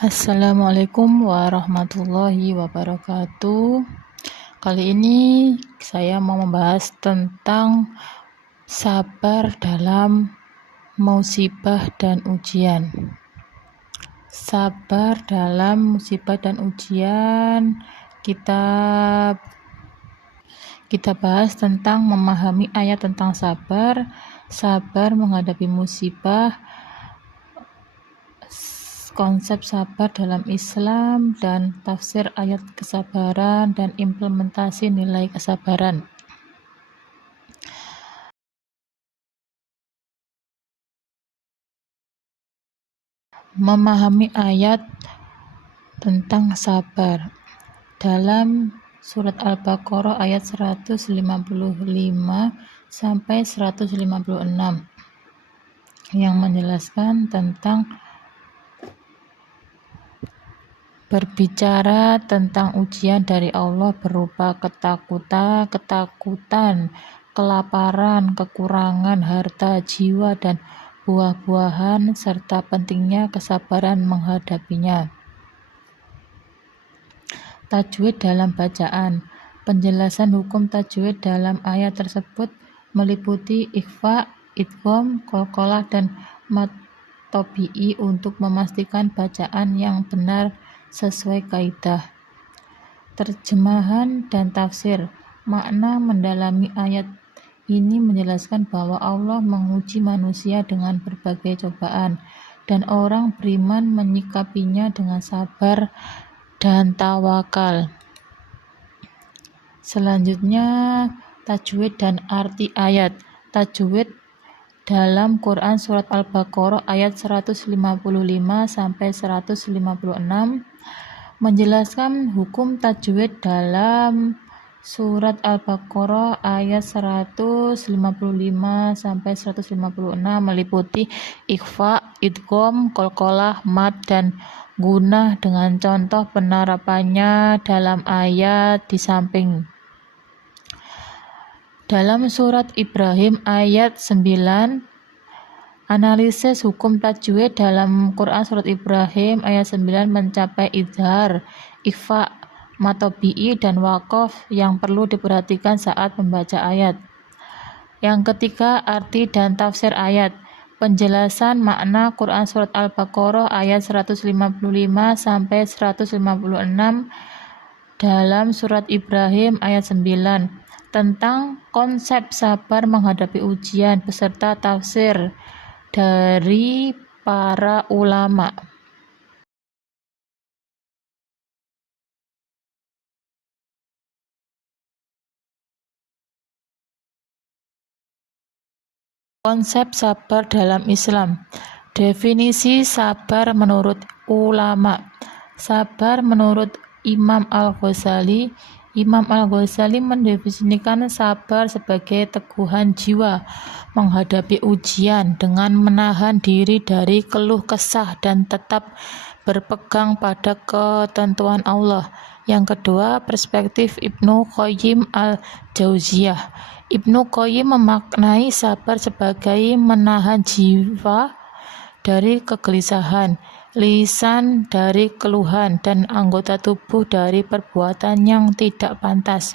Assalamualaikum warahmatullahi wabarakatuh. Kali ini saya mau membahas tentang sabar dalam musibah dan ujian. Sabar dalam musibah dan ujian, kita bahas tentang memahami ayat tentang sabar menghadapi musibah, konsep sabar dalam Islam, dan tafsir ayat kesabaran dan implementasi nilai kesabaran. Memahami ayat tentang sabar dalam surat Al-Baqarah ayat 155 sampai 156 yang menjelaskan tentang berbicara tentang ujian dari Allah berupa ketakutan, kelaparan, kekurangan harta, jiwa, dan buah-buahan, serta pentingnya kesabaran menghadapinya. Tajwid dalam bacaan. Penjelasan hukum tajwid dalam ayat tersebut meliputi ikhfa, idgham, qalqalah, dan mad tabi'i untuk memastikan bacaan yang benar sesuai kaidah. Terjemahan dan tafsir. Makna mendalami ayat ini menjelaskan bahwa Allah menguji manusia dengan berbagai cobaan, dan orang beriman menyikapinya dengan sabar dan tawakal. Selanjutnya, tajwid dan arti ayat. Tajwid dalam Quran surat Al-Baqarah ayat 155 sampai 156 menjelaskan hukum tajwid dalam surat Al-Baqarah ayat 155 sampai 156 meliputi ikhfa, idgham, qalqalah, mad, dan gunah dengan contoh penerapannya dalam ayat di samping. Dalam surat Ibrahim ayat 9, analisis hukum tajwid dalam Quran surat Ibrahim ayat 9 mencapai izhar, ikhfa, mad tabi'i, dan waqaf yang perlu diperhatikan saat membaca ayat. Yang ketiga, arti dan tafsir ayat. Penjelasan makna Quran surat Al-Baqarah ayat 155 sampai 156 dalam surat Ibrahim ayat 9 tentang konsep sabar menghadapi ujian beserta tafsir dari para ulama. Konsep sabar dalam Islam. Definisi sabar menurut ulama. Sabar menurut Imam Al-Ghazali. Imam Al-Ghazali mendefinisikan sabar sebagai teguhan jiwa menghadapi ujian dengan menahan diri dari keluh kesah dan tetap berpegang pada ketentuan Allah. Yang kedua, perspektif Ibnu Qayyim al-Jauziyah. Ibnu Qayyim memaknai sabar sebagai menahan jiwa dari kegelisahan, lisan dari keluhan, dan anggota tubuh dari perbuatan yang tidak pantas.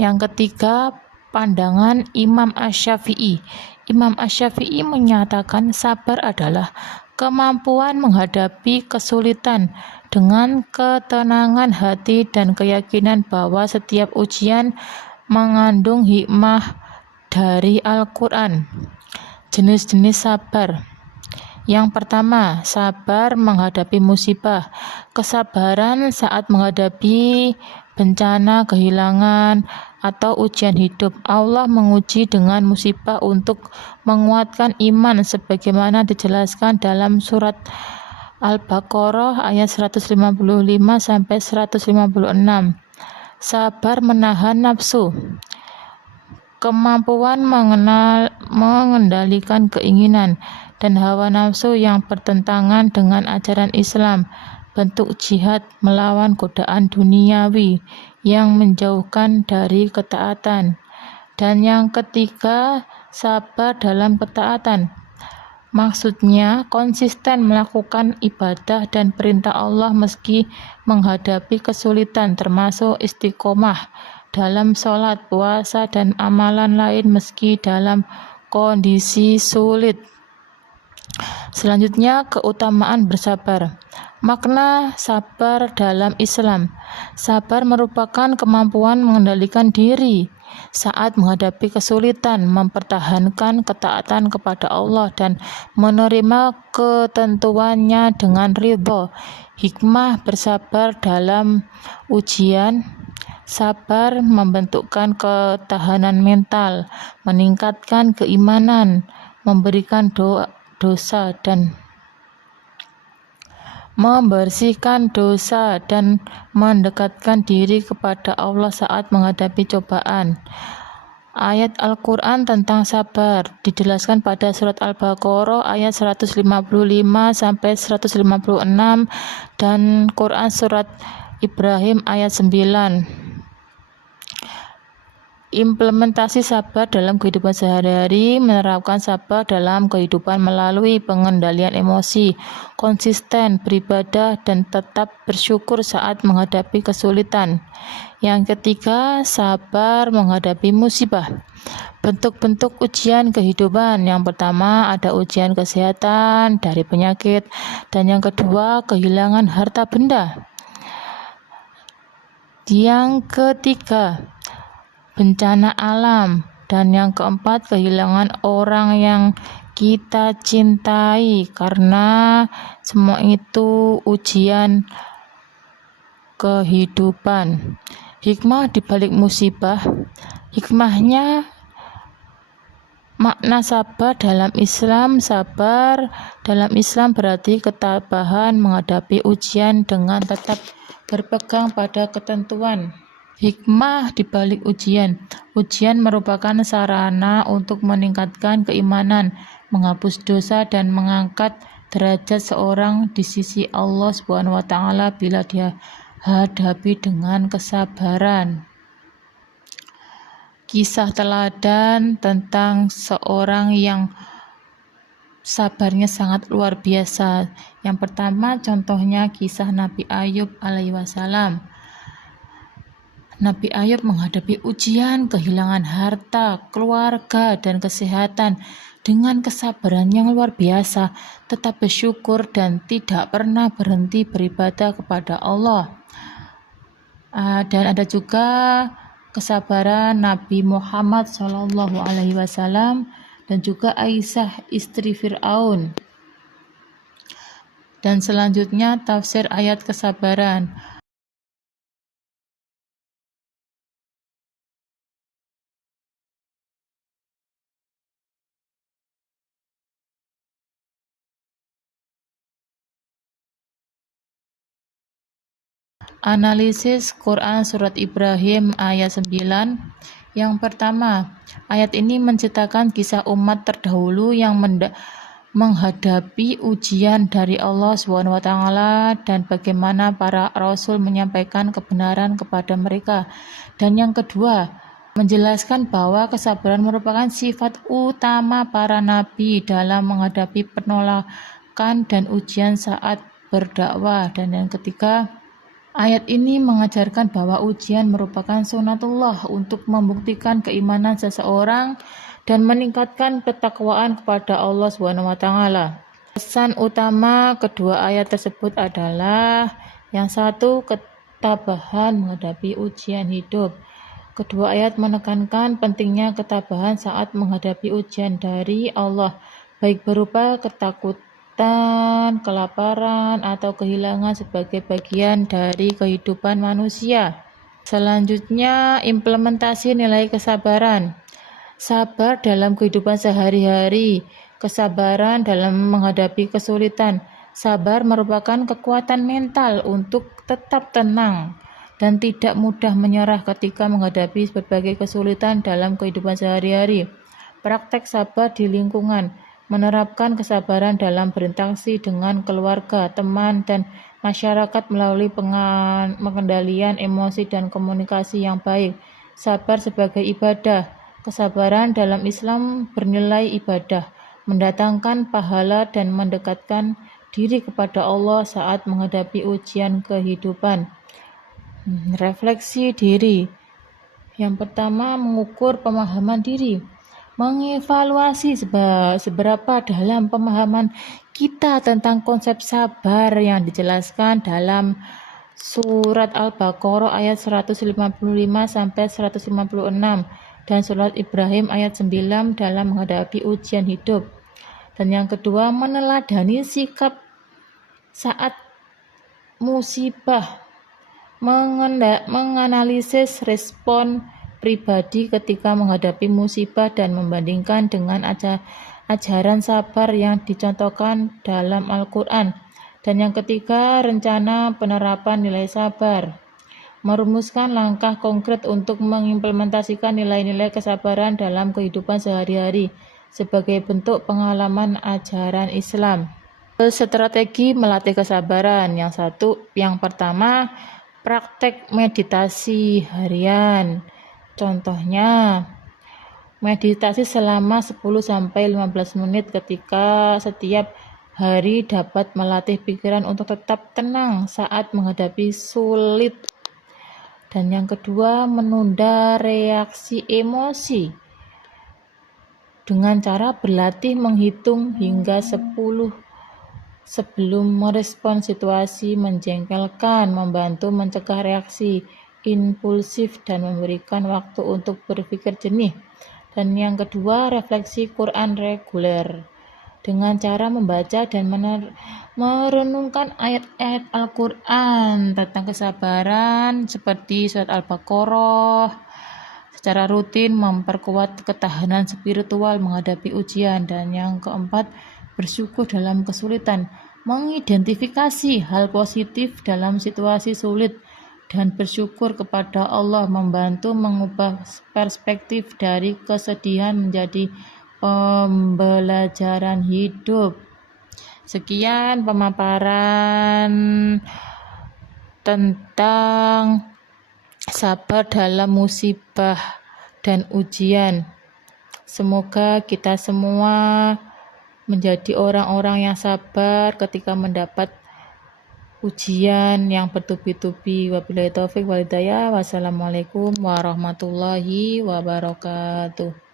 Yang ketiga, pandangan Imam Asy-Syafi'i. Imam Asy-Syafi'i menyatakan sabar adalah kemampuan menghadapi kesulitan dengan ketenangan hati dan keyakinan bahwa setiap ujian mengandung hikmah dari Al-Quran. Jenis-jenis sabar. Yang pertama, sabar menghadapi musibah. Kesabaran saat menghadapi bencana, kehilangan, atau ujian hidup. Allah menguji dengan musibah untuk menguatkan iman sebagaimana dijelaskan dalam surat Al-Baqarah ayat 155 sampai 156. Sabar menahan nafsu. Kemampuan mengendalikan keinginan dan hawa nafsu yang bertentangan dengan ajaran Islam, bentuk jihad melawan godaan duniawi yang menjauhkan dari ketaatan. Dan yang ketiga, sabar dalam ketaatan. Maksudnya, konsisten melakukan ibadah dan perintah Allah meski menghadapi kesulitan, termasuk istiqomah dalam sholat, puasa, dan amalan lain meski dalam kondisi sulit. Selanjutnya, keutamaan bersabar. Makna sabar dalam Islam. Sabar merupakan kemampuan mengendalikan diri saat menghadapi kesulitan, mempertahankan ketaatan kepada Allah, dan menerima ketentuannya dengan ridho. Hikmah bersabar dalam ujian. Sabar membentukkan ketahanan mental, meningkatkan keimanan, memberikan dosa dan membersihkan dosa dan mendekatkan diri kepada Allah saat menghadapi cobaan. Ayat Al-Quran tentang sabar dijelaskan pada surat Al-Baqarah ayat 155 sampai 156 dan Quran surat Ibrahim ayat 9. Implementasi sabar dalam kehidupan sehari-hari. Menerapkan sabar dalam kehidupan melalui pengendalian emosi, konsisten beribadah, dan tetap bersyukur saat menghadapi kesulitan. Yang ketiga, sabar menghadapi musibah. Bentuk-bentuk ujian kehidupan. Yang pertama ada ujian kesehatan dari penyakit, dan yang kedua kehilangan harta benda. Yang ketiga, bencana alam, dan yang keempat kehilangan orang yang kita cintai, karena semua itu ujian kehidupan. Hikmah di balik musibah. Hikmahnya, makna sabar dalam Islam. Sabar dalam Islam berarti ketabahan menghadapi ujian dengan tetap berpegang pada ketentuan. Hikmah di balik ujian. Ujian merupakan sarana untuk meningkatkan keimanan, menghapus dosa, dan mengangkat derajat seorang di sisi Allah SWT bila dihadapi dengan kesabaran. Kisah teladan tentang seorang yang sabarnya sangat luar biasa. Yang pertama contohnya kisah Nabi Ayub alaihi wasallam. Nabi Ayub menghadapi ujian, kehilangan harta, keluarga, dan kesehatan dengan kesabaran yang luar biasa, tetap bersyukur dan tidak pernah berhenti beribadah kepada Allah. Dan ada juga kesabaran Nabi Muhammad SAW dan juga Aisyah istri Fir'aun. Dan selanjutnya tafsir ayat kesabaran. Analisis Quran Surat Ibrahim ayat 9. Yang pertama, ayat ini menceritakan kisah umat terdahulu yang menghadapi ujian dari Allah SWT dan bagaimana para rasul menyampaikan kebenaran kepada mereka. Dan yang kedua, menjelaskan bahwa kesabaran merupakan sifat utama para nabi dalam menghadapi penolakan dan ujian saat berdakwah. Dan yang ketiga, ayat ini mengajarkan bahwa ujian merupakan sunatullah untuk membuktikan keimanan seseorang dan meningkatkan ketakwaan kepada Allah SWT. Pesan utama kedua ayat tersebut adalah yang satu, ketabahan menghadapi ujian hidup. Kedua ayat menekankan pentingnya ketabahan saat menghadapi ujian dari Allah, baik berupa ketakutan, kelaparan, atau kehilangan sebagai bagian dari kehidupan manusia. Selanjutnya, implementasi nilai kesabaran. Sabar dalam kehidupan sehari-hari, kesabaran dalam menghadapi kesulitan. Sabar merupakan kekuatan mental untuk tetap tenang dan tidak mudah menyerah ketika menghadapi berbagai kesulitan dalam kehidupan sehari-hari. Praktek sabar di lingkungan. Menerapkan kesabaran dalam berinteraksi dengan keluarga, teman, dan masyarakat melalui pengendalian emosi dan komunikasi yang baik. Sabar sebagai ibadah. Kesabaran dalam Islam bernilai ibadah. mendatangkan pahala dan mendekatkan diri kepada Allah saat menghadapi ujian kehidupan. Refleksi diri. Yang pertama, mengukur pemahaman diri. Mengevaluasi seberapa dalam pemahaman kita tentang konsep sabar yang dijelaskan dalam surat Al-Baqarah ayat 155 sampai 156 dan surat Ibrahim ayat 9 dalam menghadapi ujian hidup. Dan yang kedua, meneladani sikap saat musibah, menganalisis respon pribadi ketika menghadapi musibah dan membandingkan dengan ajaran sabar yang dicontohkan dalam Al-Quran. Dan yang ketiga, rencana penerapan nilai sabar, merumuskan langkah konkret untuk mengimplementasikan nilai-nilai kesabaran dalam kehidupan sehari-hari sebagai bentuk pengalaman ajaran Islam. Strategi melatih kesabaran. Yang pertama, praktek meditasi harian. Contohnya, meditasi selama 10-15 menit ketika setiap hari dapat melatih pikiran untuk tetap tenang saat menghadapi sulit. Dan yang kedua, menunda reaksi emosi dengan cara berlatih menghitung hingga 10 sebelum merespon situasi menjengkelkan, membantu mencegah reaksi impulsif dan memberikan waktu untuk berpikir jernih. Dan yang kedua, refleksi Quran reguler dengan cara membaca dan merenungkan ayat-ayat Al-Quran tentang kesabaran seperti surat Al-Baqarah secara rutin, memperkuat ketahanan spiritual menghadapi ujian. Dan yang keempat, bersyukur dalam kesulitan, mengidentifikasi hal positif dalam situasi sulit dan bersyukur kepada Allah, membantu mengubah perspektif dari kesedihan menjadi pembelajaran hidup. Sekian pemaparan tentang sabar dalam musibah dan ujian. Semoga kita semua menjadi orang-orang yang sabar ketika mendapat ujian yang bertubi-tubi. Wabillahi taufik wal hidayah. Wassalamualaikum warahmatullahi wabarakatuh.